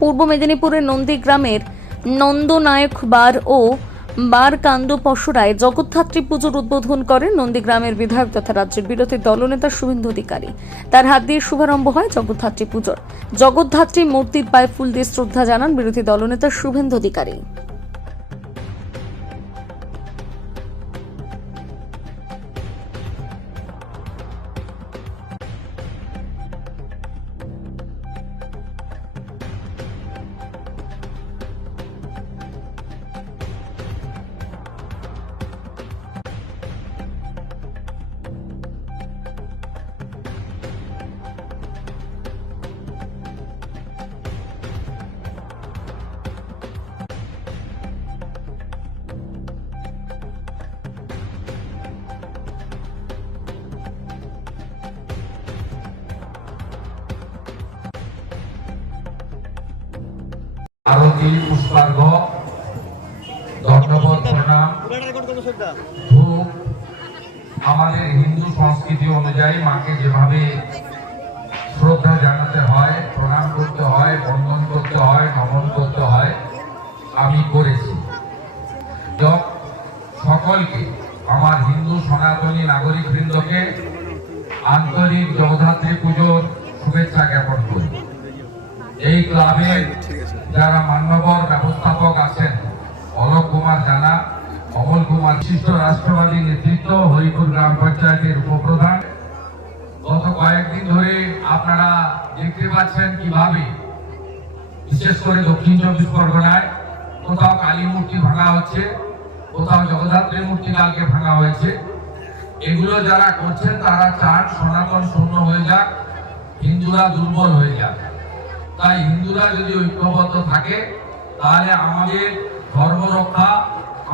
পূর্ব মেদিনীপুরের নন্দীগ্রামের নন্দনায়ক বার ও বারকান্দ পশুরায় জগদ্ধাত্রী পুজোর উদ্বোধন করেন নন্দীগ্রামের বিধায়ক তথা রাজ্যের বিরোধী দলনেতা শুভেন্দু অধিকারী। তার হাত দিয়ে শুভারম্ভ হয় জগদ্ধাত্রী পুজোর। জগদ্ধাত্রী মূর্তির পায়ে ফুল দিয়ে শ্রদ্ধা জানান বিরোধী দলনেতা শুভেন্দু অধিকারী। আরতি পুষ্পার্ঘ ধন্যবাদ প্রণাম ধূপ আমাদের হিন্দু সংস্কৃতি অনুযায়ী মাকে যেভাবে শ্রদ্ধা জানাতে হয়, প্রণাম করতে হয়, বন্দন করতে হয়, নমন করতে হয়, আমি করেছি। সকলকে আমার হিন্দু সনাতনী নাগরিক বৃন্দকে আন্তরিক জগদ্ধাত্রী পুজোর শুভেচ্ছা জ্ঞাপন করি। এই ক্লাবে যারা মান্যবর ব্যবস্থাপক আছেন, অলোক কুমার জানা, অমল কুমার, বিশিষ্ট রাষ্ট্রবাদী নেতৃত্ব, হরিপুর গ্রাম পঞ্চায়েতের উপপ্রধান, গত কয়েকদিন ধরে আপনারা দেখতে পাচ্ছেন কিভাবে বিশেষ করে দক্ষিণ চব্বিশ পরগনায় কোথাও কালী মূর্তি ভাঙা হচ্ছে, কোথাও জগদ্ধাত্রী মূর্তি কালকে ভাঙা হয়েছে। এগুলো যারা করছেন তারা চান সনাতন শূন্য হয়ে যাক, হিন্দুরা দুর্বল হয়ে যাক। তাই হিন্দুরা যদি ঐক্যবদ্ধ থাকে তাহলে আমাদের ধর্ম রক্ষা,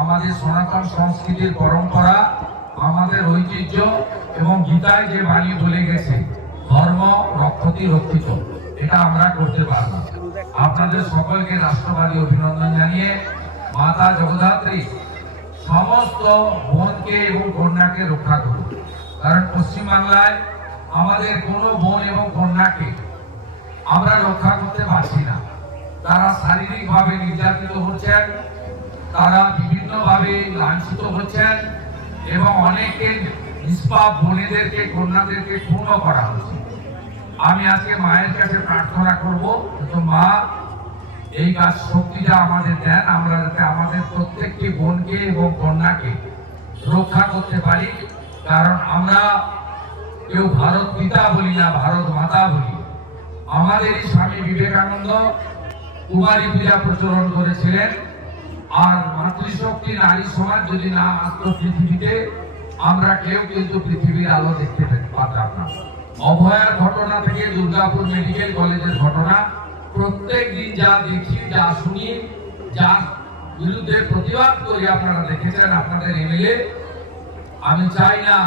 আমাদের সনাতন সংস্কৃতির পরম্পরা, আমাদের ঐতিহ্য এবং গীতায় যে বাণী বলে গেছে ধর্ম রক্ষতি রক্ষিত, এটা আমরা করতে পারব। আপনাদের সকলকে রাষ্ট্রবাদী অভিনন্দন জানিয়ে মাতা জগদ্ধাত্রী সমস্ত বোনকে এবং কন্যাকে রক্ষা করুন। কারণ পশ্চিমবাংলায় আমাদের কোনো বোন এবং কন্যাকে আমরা রক্ষা করতে পারছি না। তারা শারীরিকভাবে নির্যাতিত হচ্ছেন, তারা বিভিন্নভাবে লাঞ্ছিত হচ্ছেন এবং অনেকে নিষ্পাপ বোনেদেরকে, কন্যাদেরকে খুনও করা হচ্ছে। আমি আজকে মায়ের কাছে প্রার্থনা করব, তো মা এই কাজ শক্তিটা আমাদের দেন, আমরা যাতে আমাদের প্রত্যেকটি বোনকে এবং কন্যাকে রক্ষা করতে পারি। কারণ আমরা কেউ ভারত পিতা বলি না, ভারত মাতা বলি। আমাদের স্বামী বিবেকানন্দ কুমারী পূজা প্রচলন করেছিলেন। আর মাতৃশক্তি নারী সমাজ যদি না আসতো পৃথিবীতে, আমরা কেউ কিন্তু পৃথিবীর আলো দেখতে পারতাম না। অভয়ার ঘটনা থেকে দুর্গাপুর মেডিকেল কলেজের ঘটনা, প্রত্যেক দিন যা দেখি, যা শুনি, যার বিরুদ্ধে প্রতিবাদ করি, আপনারা দেখেছেন আপনাদের এমএলএ। আমি চাই না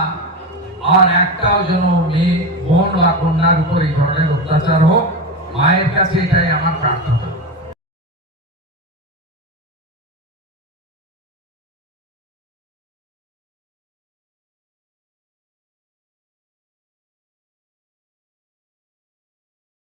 আর একটাও যেন মেয়ে, বোন বা কন্যার উপর এই ধরনের অত্যাচার হোক। মায়ের কাছে এটাই আমার প্রার্থনা।